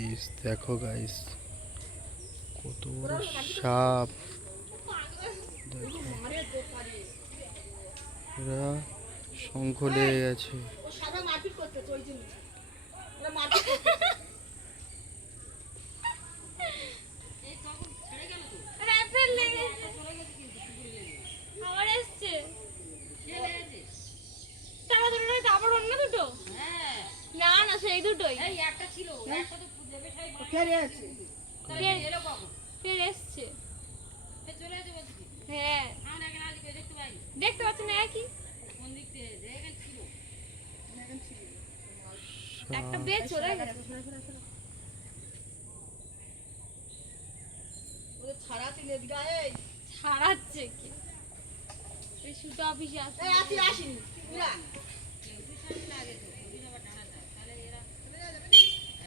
এই দেখো গাইস, কত বড় সাপ। দেখো, এরা শঙ্খ লেগে গেছে। না না সেই দুটোই একটা ছিল, একটা তো ফের এসছে। চলে আসে বলছি কি? হ্যাঁ আমরা এখানে আজকে দেখতে পাই। দেখতে পাচ্ছি না একই কোন দিক থেকে? এখানে ছিল। একটা বেশ চলে গেছে। ছাড়াচ্ছে কি? এই শুধু অফিসে আসছে। লাগে